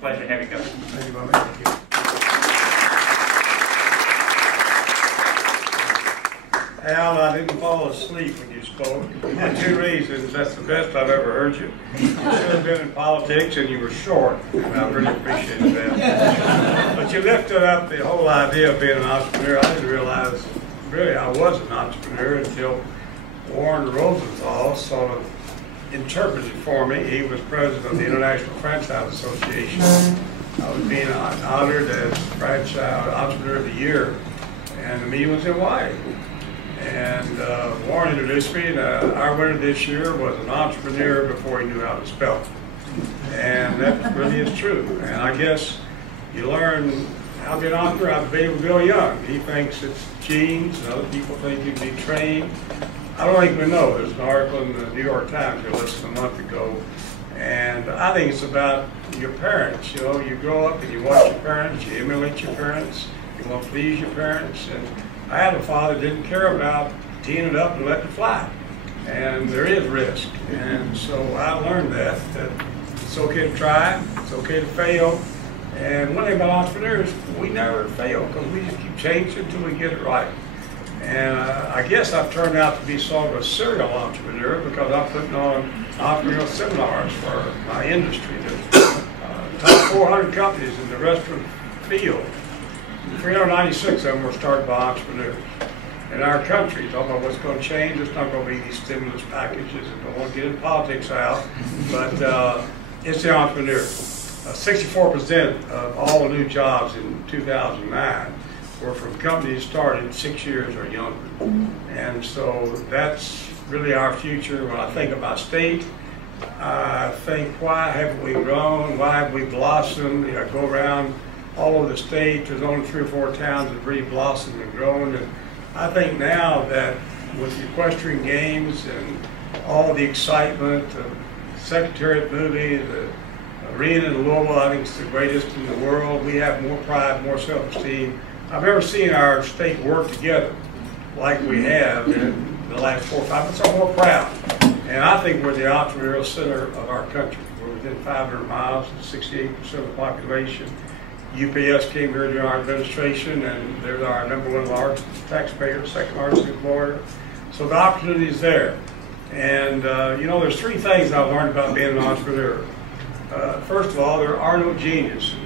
Pleasure to have you, Governor. Thank you, Bobby. Thank you. Al, I didn't fall asleep when you spoke. For 2 reasons. That's the best I've ever heard you. You should have been in politics and you were short, and I really appreciated that. But you lifted up the whole idea of being an entrepreneur. I didn't realize, really, I was an entrepreneur until Warren Rosenthal sort of interpreted for me. He was president of the International Franchise Association. I was being honored as Franchise Entrepreneur of the Year, and the meeting was in Hawaii. And Warren introduced me, and our winner this year was an entrepreneur before he knew how to spell. And that really is true. And I guess you learn how to be an entrepreneur out of Bill Young. He thinks it's genes, and other people think you can be trained. I don't even know. There's an article in the New York Times I listened a month ago, and I think it's about your parents. You know, you grow up and you watch your parents, you emulate your parents, you want to please your parents. And I had a father who didn't care about teeing it up and letting it fly. And there is risk. And so I learned that it's okay to try, it's okay to fail. And one thing about entrepreneurs, we never fail because we just keep changing until we get it right. And I guess I've turned out to be sort of a serial entrepreneur because I'm putting on entrepreneurial seminars for my industry. There's top 400 companies in the restaurant field. 396 of them were started by entrepreneurs. In our country, talking about what's going to change, it's not going to be these stimulus packages, and don't want to get into politics out, but it's the entrepreneur. 64% of all new jobs in 2009 were from companies started 6 years or younger. And so that's really our future. When I think about state, I think, why haven't we grown? Why have we blossomed? You know, go around all over the state, there's only 3 or 4 towns that really blossomed and grown. And I think now that with the equestrian games and all the excitement, the Secretariat movie, the arena in Louisville, I think it's the greatest in the world. We have more pride, more self-esteem. I've never seen our state work together like we have in the last 4 or 5 months. I'm more proud. And I think we're the entrepreneurial center of our country. We're within 500 miles, 68% of the population. UPS came here during our administration, and they're our #1 largest taxpayer, 2nd largest employer. So the opportunity is there. And you know, there's 3 things I've learned about being an entrepreneur. First of all, there are no geniuses.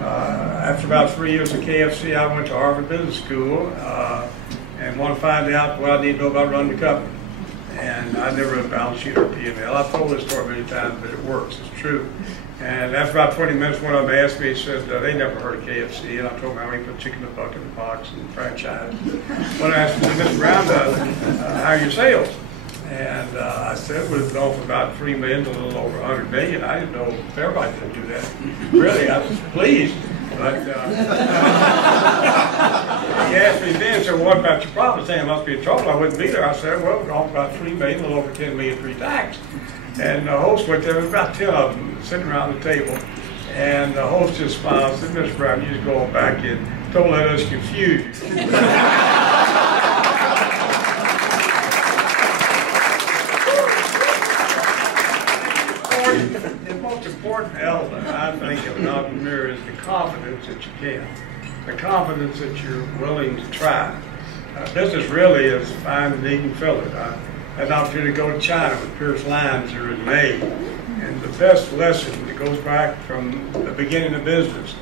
After about 3 years at KFC, I went to Harvard Business School and want to find out what I need to know about running the company. And I never read a balance sheet or a P&L. I've told this story many times, but it works. It's true. And after about 20 minutes, one of them asked me, he said, they never heard of KFC. And I told him how we put chicken in the bucket, in the box, and franchise. When I asked him, Mr. Brown, how are your sales? And I said, we've gone from about $3 million to a little over $100 million. I didn't know if everybody could do that. Really, I was pleased. But he asked me then, said, well, what about your profit? Saying I must be in trouble. I wouldn't be there. I said, well, we've gone from about $3 million, a little over $10 million pre-tax. And the host went there, there was about 10 of them sitting around the table. And the host just smiled and said, Mr. Brown, you just go back in. Don't let us confuse you. The most important element, I think, of an entrepreneur is the confidence that you can. The confidence that you're willing to try. Business really is find the need and fill it. I had an opportunity to go to China with Pierce Lines here in May. And the best lesson that goes back from the beginning of business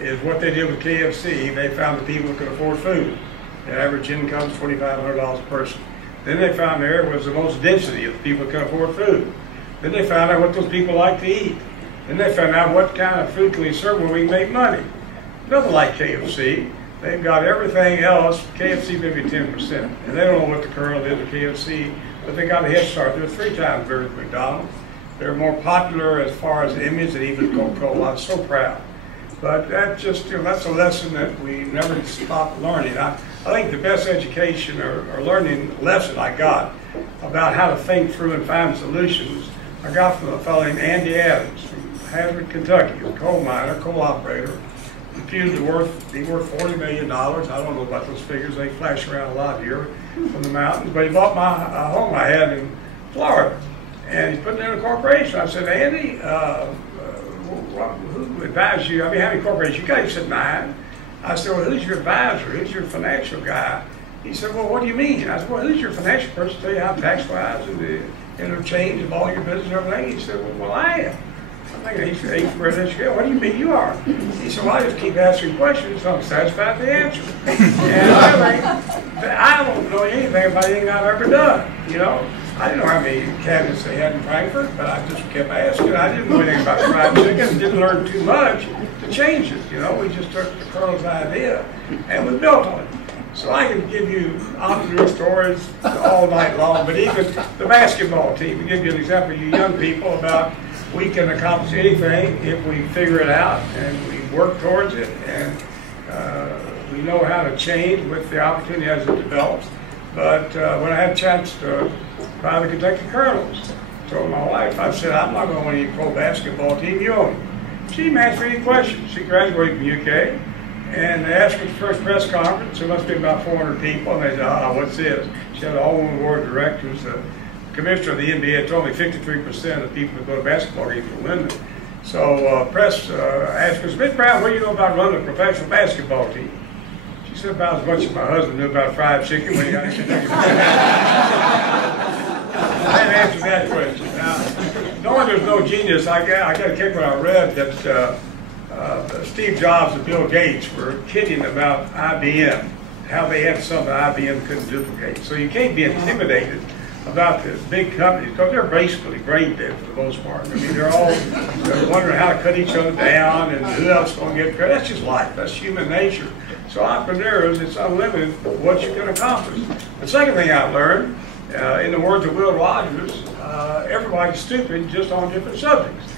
is what they did with KFC. They found the people who could afford food. The average income is $2,500 a person. Then they found there was the most density of people who could afford food. Then they found out what those people like to eat. Then they found out what kind of food can we serve where we can make money. Nothing like KFC. They've got everything else. KFC maybe 10%. And they don't know what the kernel is of KFC, but they got a head start. They're 3 times bigger than McDonald's. They're more popular as far as image than even Coca-Cola. I'm so proud. But that just, you know, that's a lesson that we never stop learning. I think the best education or learning lesson I got about how to think through and find solutions, I got from a fellow named Andy Adams from Hazard, Kentucky, a coal miner, coal operator. Computed to be worth $40 million. I don't know about those figures. They flash around a lot here from the mountains. But he bought my home I had in Florida. And he's putting in a corporation. I said, Andy, well, who advised you? I mean, how many corporations you got? He said, 9. I said, well, who's your advisor? Who's your financial guy? He said, well, what do you mean? I said, well, who's your financial person to tell you how tax-wise and the interchange of all your business and everything? He said, well, I am. I'm thinking, he's residential. What do you mean you are? He said, well, I just keep asking questions until I'm satisfied with the answer. And I don't know anything about anything I've ever done, you know. I didn't know how many cabinets they had in Frankfurt, but I just kept asking. I didn't know anything about fried chicken, didn't learn too much to change it, you know. We just took the Colonel's idea and we built on it. So I can give you entrepreneur stories all night long, but even the basketball team, to give you an example, you young people, about we can accomplish anything if we figure it out and we work towards it, and we know how to change with the opportunity as it develops. But when I had a chance to buy the Kentucky Colonels, I told my wife, I said, I'm not going to win any pro basketball team, you own it. She didn't answer any questions. She graduated from UK, and they asked her at the first press conference. There must be about 400 people, and they said, what's this? She had all one board of directors. The commissioner of the NBA told me 53% of people who go to basketball games are women. So press asked her, Ms. Brown, what do you know about running a professional basketball team? She said about as much as my husband knew about fried chicken when he got into Kentucky. I didn't answer that question. Now, knowing there's no genius, I got a kick when I read that Steve Jobs and Bill Gates were kidding about IBM, how they had something IBM couldn't duplicate. So you can't be intimidated about the big companies, because they're basically brain dead for the most part. I mean, they're wondering how to cut each other down and who else is going to get credit. That's just life. That's human nature. So entrepreneurs, it's unlimited what you can accomplish. The second thing I learned, in the words of Will Rogers, everybody's stupid just on different subjects.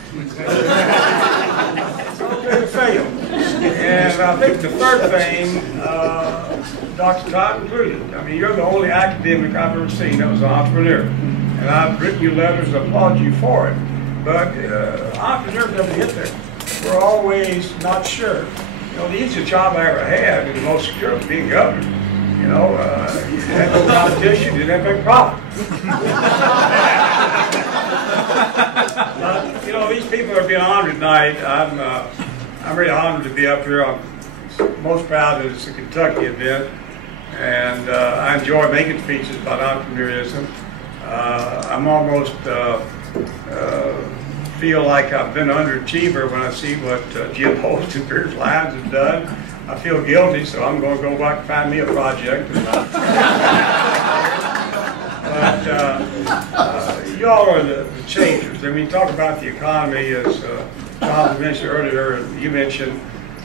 It failed. And I think the third thing, Dr. Todd included, I mean, you're the only academic I've ever seen that was an entrepreneur. And I've written you letters to applaud you for it. But entrepreneurs never get there. We're always not sure. You know, the easiest job I ever had, and the most secure, was being governor. You know, you had no competition, you didn't have big profit. You know, these people are being honored tonight. I'm really honored to be up here. I'm most proud that it's a Kentucky event, and I enjoy making speeches about entrepreneurism. I'm almost feel like I've been an underachiever when I see what Jim Holst and Pierce Lyons have done. I feel guilty, so I'm going to go back and find me a project. But you all are the changers. I mean, talk about the economy, as Jonathan mentioned earlier, you mentioned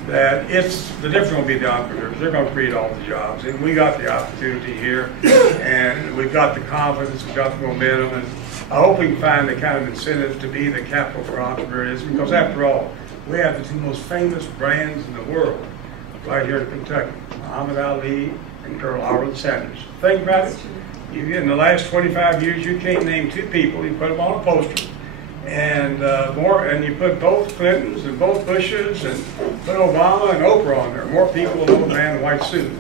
that the difference will be the entrepreneurs. They're going to create all the jobs. And we got the opportunity here, and we've got the confidence, we've got the momentum, and I hope we can find the kind of incentives to be the capital for entrepreneurism, because after all, we have the two most famous brands in the world right here in Kentucky, Muhammad Ali and Colonel Howard Sanders. Think about it. In the last 25 years, you can't name two people. You put them on a poster, and and you put both Clintons and both Bushes, and put Obama and Oprah on there. More people with a little man in a white suit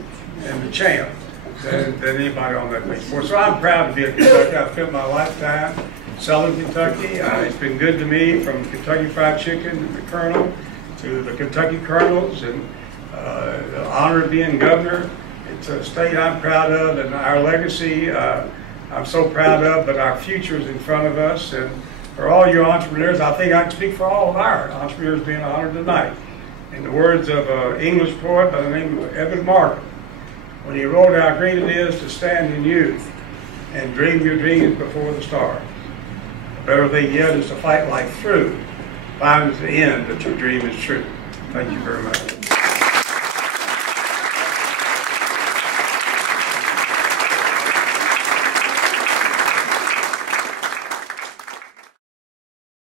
and the champ than anybody on that list. So I'm proud to be a Kentucky. I've spent my lifetime Southern Kentucky. It's been good to me, from Kentucky Fried Chicken to the Colonel to the Kentucky Colonels, and the honor of being governor. It's a state I'm proud of, and our legacy I'm so proud of, but our future is in front of us. And for all you entrepreneurs, I think I can speak for all of our entrepreneurs being honored tonight. In the words of an English poet by the name of Evan Markham, when he wrote how great it is to stand in youth and dream your dreams before the stars. A better thing yet is to fight life through, find at the end that your dream is true. Thank you very much.